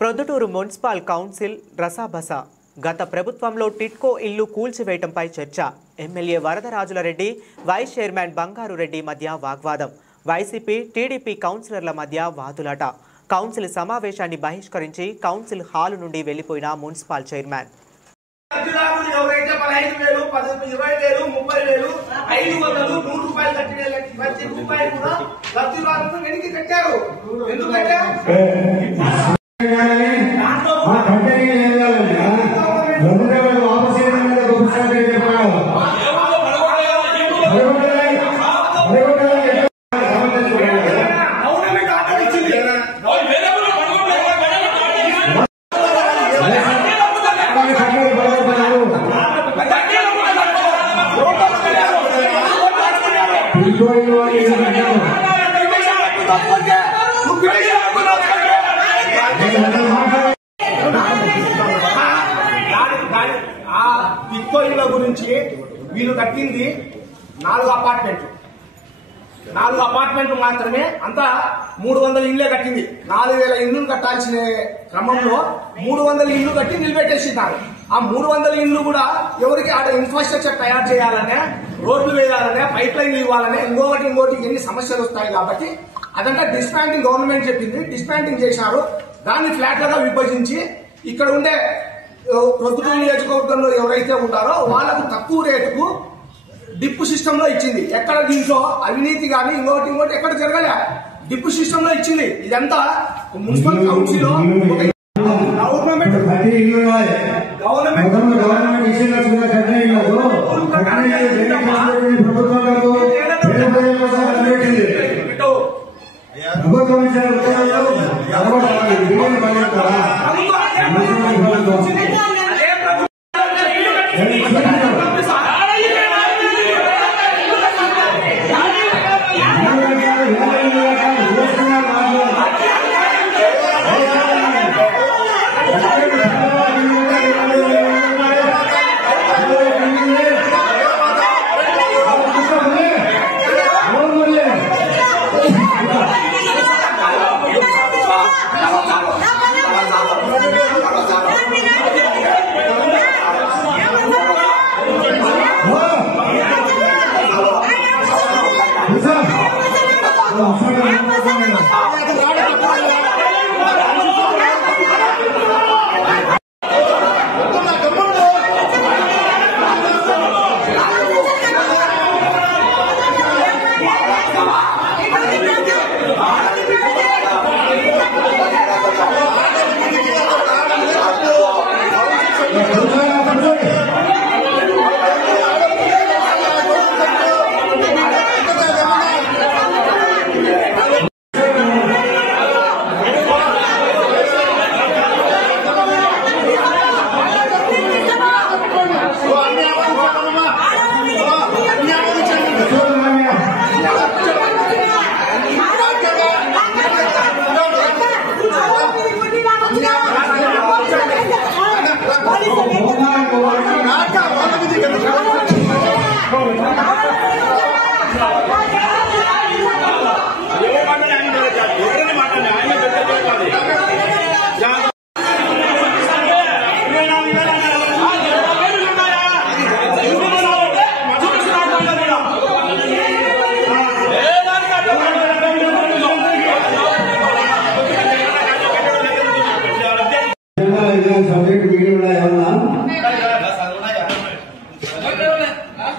Proddatur municipal council రసాబస గత ప్రభుత్వంలో టిట్కో ఇల్లు కూల్చివేయటంపై చర్చ. ఎమ్మెల్యే వరదరాజులరెడ్డి, వైస్ చైర్మన్ బంగారు రెడ్డి మధ్య వాగ్వాదం. వైసీపీ, టీడీపీ కౌన్సిలర్ల మధ్య వాదులాట. కౌన్సిల్ సమావేశాన్ని బహిష్కరించి కౌన్సిల్ హాలు నుండి వెళ్లిపోయిన మున్సిపల్ చైర్మన్. టిట్కో ఇళ్ల గురించి వీళ్ళు కట్టింది 4 అపార్ట్మెంట్లు మాత్రమే. అంతా 300 ఇళ్లే కట్టింది. 4000 ఇళ్లు కట్టాల్సిన క్రమంలో 300 ఇళ్లు కట్టి నిలబెట్టేసినారు. ఆ 300 ఇళ్లు కూడా ఎవరికి ఆడ ఇన్ఫ్రాస్ట్రక్చర్ తయారు చేయాలనే, రోడ్లు వేయాలనే, పైప్ లైన్లు ఇవ్వాలనే, ఇంకోటి ఎన్ని సమస్యలు వస్తాయి కాబట్టి అదంతా డిస్మాంటింగ్ గవర్నమెంట్ చెప్పింది. డిస్మాంటింగ్ చేశారు. దాన్ని ఫ్లాట్లుగా విభజించి ఇక్కడ ఉండే ప్రొద్దుటూరు నియోజకవర్గంలో ఎవరైతే ఉంటారో వాళ్లకు తక్కువ రేటుకు డిప్పు సిస్టమ్ లో ఇచ్చింది. ఎక్కడ దీంట్లో అవినీతి గానీ ఇంకోటి ఎక్కడ జరగలే. డిప్పు సిస్టమ్ లో ఇచ్చింది. ఇదంతా మున్సిపల్ కౌన్సిల్ సబ్జెక్ట్ వీడియో